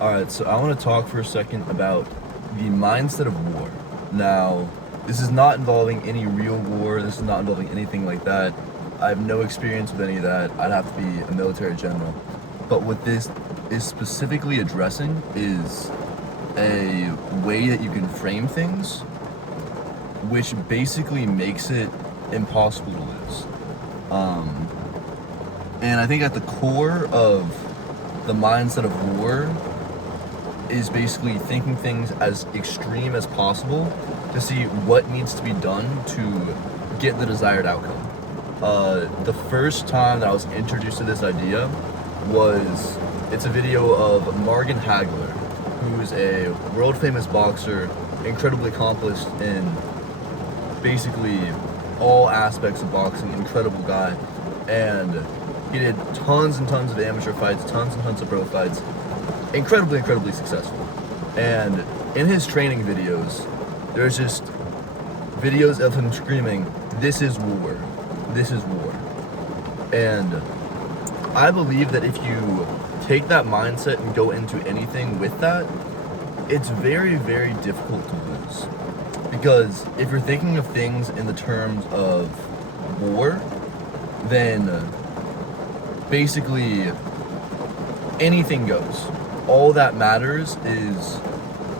Alright, so I want to talk for a second about the mindset of war. Now, this is not involving any real war, this is not involving anything like that. I have no experience with any of that. I'd have to be a military general. But what this is specifically addressing is a way that you can frame things, which basically makes it impossible to lose. And I think at the core of the mindset of war is basically thinking things as extreme as possible to see what needs to be done to get the desired outcome. The first time that I was introduced to this idea it's a video of Marvin Hagler, who's a world famous boxer, incredibly accomplished in basically all aspects of boxing, incredible guy, and he did tons and tons of amateur fights, tons and tons of pro fights, incredibly successful. And in his training videos, there's just videos of him screaming, "This is war, this is war." And I believe that if you take that mindset and go into anything with that, it's very difficult to lose. Because if you're thinking of things in the terms of war, then basically anything goes. All that matters is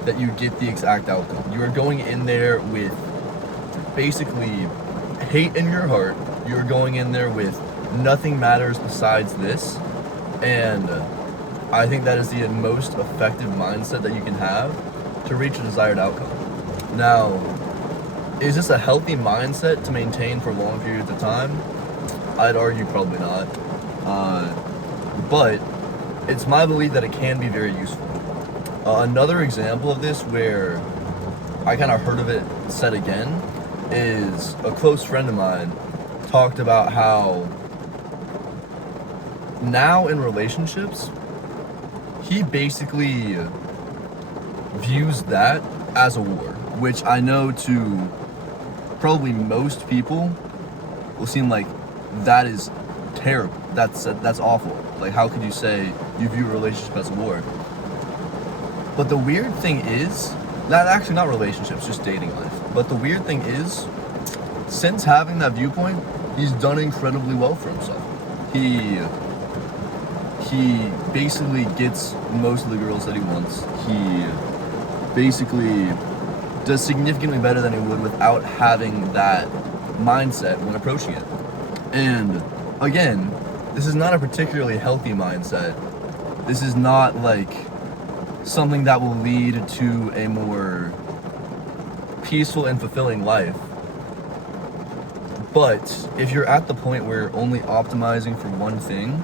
that you get the exact outcome. You are going in there with basically hate in your heart. You're going in there with nothing matters besides this. And I think that is the most effective mindset that you can have to reach a desired outcome. Now, is this a healthy mindset to maintain for long periods of time? I'd argue probably not. But it's my belief that it can be very useful. Another example of this where I kind of heard of it said again is a close friend of mine talked about how now in relationships, he basically views that as a war, which I know to probably most people will seem like that is terrible. That's awful. Like, how could you say you view a relationship as a war? But the weird thing is, not relationships, just dating life. But the weird thing is, since having that viewpoint, he's done incredibly well for himself. He basically gets most of the girls that he wants. He basically does significantly better than he would without having that mindset when approaching it. And again, this is not a particularly healthy mindset. This is not like something that will lead to a more peaceful and fulfilling life. But if you're at the point where you're only optimizing for one thing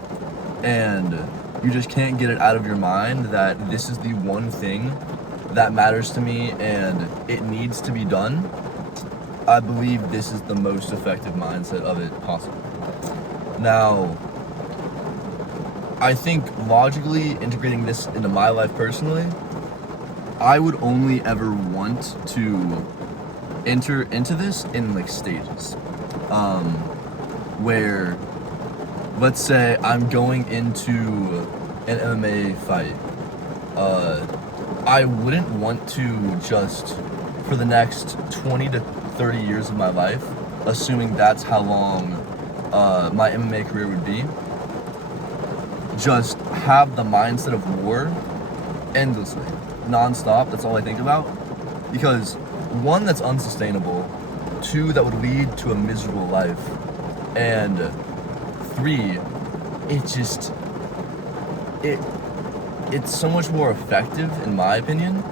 and you just can't get it out of your mind that this is the one thing that matters to me and it needs to be done, I believe this is the most effective mindset of it possible. Now, I think logically integrating this into my life personally, I would only ever want to enter into this in like stages. Where, let's say I'm going into an MMA fight. I wouldn't want to just, for the next 20 to 30 years of my life, assuming that's how long my MMA career would be, just have the mindset of war endlessly, non-stop. That's all I think about. Because one, that's unsustainable. Two, that would lead to a miserable life. And three, it's so much more effective, in my opinion,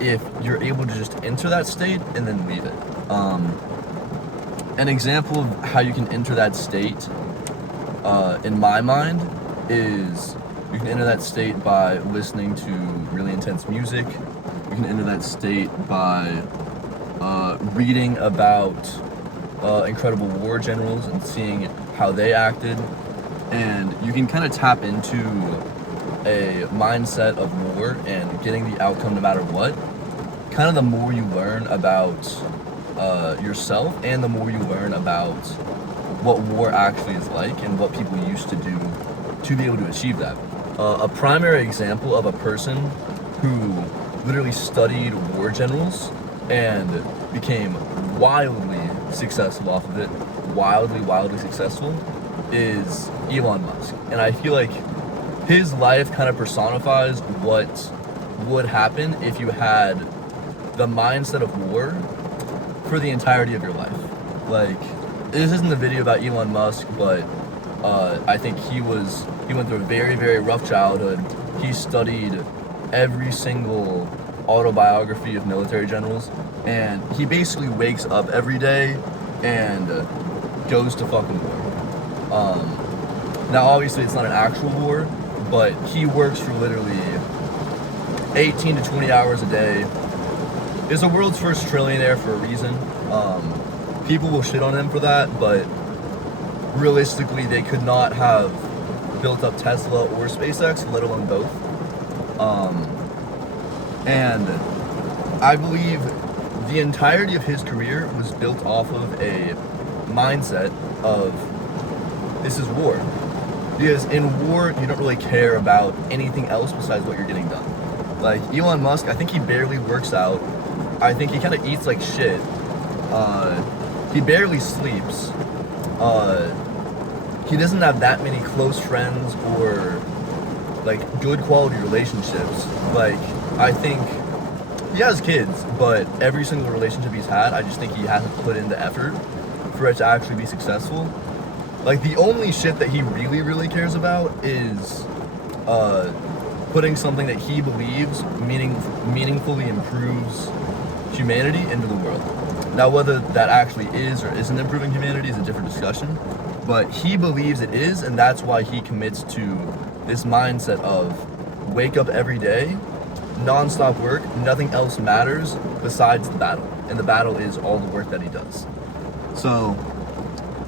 if you're able to just enter that state and then leave it. An example of how you can enter that state, in my mind, is you can enter that state by listening to really intense music. You can enter that state by reading about incredible war generals and seeing how they acted. And you can kind of tap into a mindset of war and getting the outcome no matter what. Kind of the more you learn about yourself and the more you learn about what war actually is like and what people used to do to be able to achieve that. a primary example of a person who literally studied war generals and became wildly successful off of it, wildly successful, is Elon Musk. And I feel like his life kind of personifies what would happen if you had the mindset of war for the entirety of your life. Like, this isn't a video about Elon Musk, but I think he went through a very rough childhood. He studied every single autobiography of military generals, and he basically wakes up every day and goes to fucking war. Now obviously it's not an actual war, but he works for literally 18 to 20 hours a day. Is the world's first trillionaire for a reason. People will shit on him for that, but realistically they could not have built up Tesla or SpaceX, let alone both. And I believe the entirety of his career was built off of a mindset of, this is war. Because in war, you don't really care about anything else besides what you're getting done. Like Elon Musk, I think he barely works out. I think he kind of eats like shit. He barely sleeps. He doesn't have that many close friends or like good quality relationships. Like, I think he has kids, but every single relationship he's had, I just think he hasn't put in the effort for it to actually be successful. Like, the only shit that he really cares about is putting something that he believes meaningfully improves humanity into the world. Now, whether that actually is or isn't improving humanity is a different discussion, but he believes it is, and that's why he commits to this mindset of wake up every day, non-stop work, nothing else matters besides the battle, and the battle is all the work that he does. So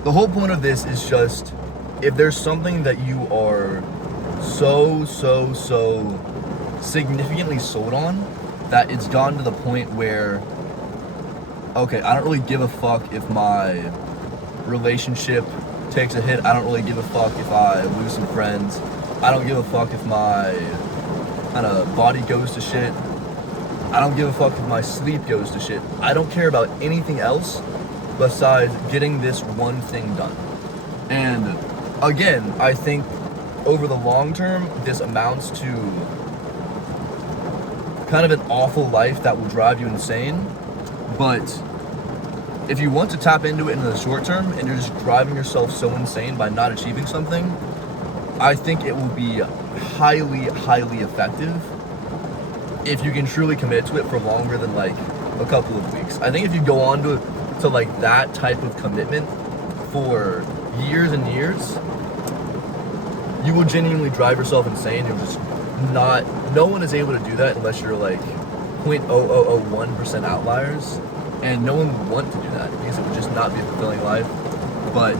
the whole point of this is just, if there's something that you are so significantly sold on that it's gotten to the point where, okay, I don't really give a fuck if my relationship takes a hit. I don't really give a fuck if I lose some friends. I don't give a fuck if my kind of body goes to shit. I don't give a fuck if my sleep goes to shit. I don't care about anything else besides getting this one thing done. And again, I think over the long term, this amounts to kind of an awful life that will drive you insane. But if you want to tap into it in the short term and you're just driving yourself so insane by not achieving something, I think it will be highly effective if you can truly commit to it for longer than like a couple of weeks. I think if you go on to like that type of commitment for years and years, you will genuinely drive yourself insane. You'll just no one is able to do that unless you're like 0.0001% outliers, and no one would want to do that because it would just not be a fulfilling life. But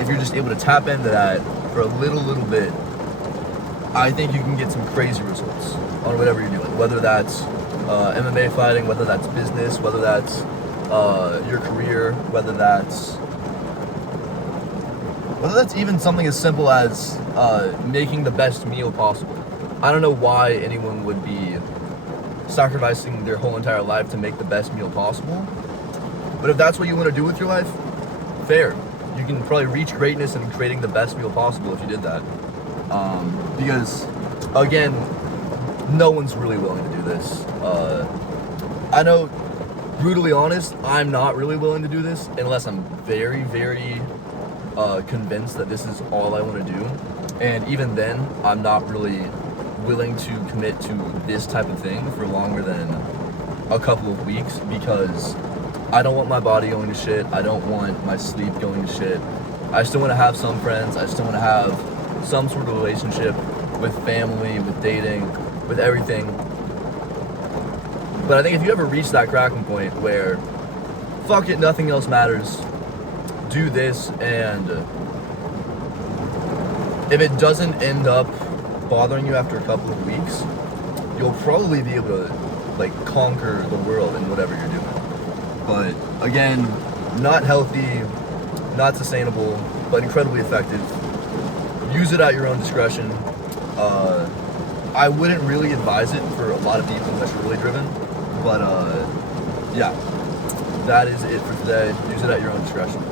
if you're just able to tap into that for a little bit, I think you can get some crazy results on whatever you're doing, whether that's MMA fighting, whether that's business, whether that's your career, whether that's even something as simple as making the best meal possible. I don't know why anyone would be sacrificing their whole entire life to make the best meal possible, but if that's what you want to do with your life, fair. You can probably reach greatness in creating the best meal possible if you did that. Because, again, no one's really willing to do this. I know, brutally honest, I'm not really willing to do this unless I'm very convinced that this is all I want to do. And even then, I'm not really willing to commit to this type of thing for longer than a couple of weeks, because I don't want my body going to shit. I don't want my sleep going to shit. I still want to have some friends. I still want to have some sort of relationship with family, with dating, with everything. But I think if you ever reach that cracking point where, fuck it, nothing else matters, do this, and if it doesn't end up bothering you after a couple of weeks, you'll probably be able to like conquer the world in whatever you're doing. But again, not healthy, not sustainable, but incredibly effective. use it at your own discretion. I wouldn't really advise it for a lot of people unless you're really driven, but yeah, that is it for today. Use it at your own discretion.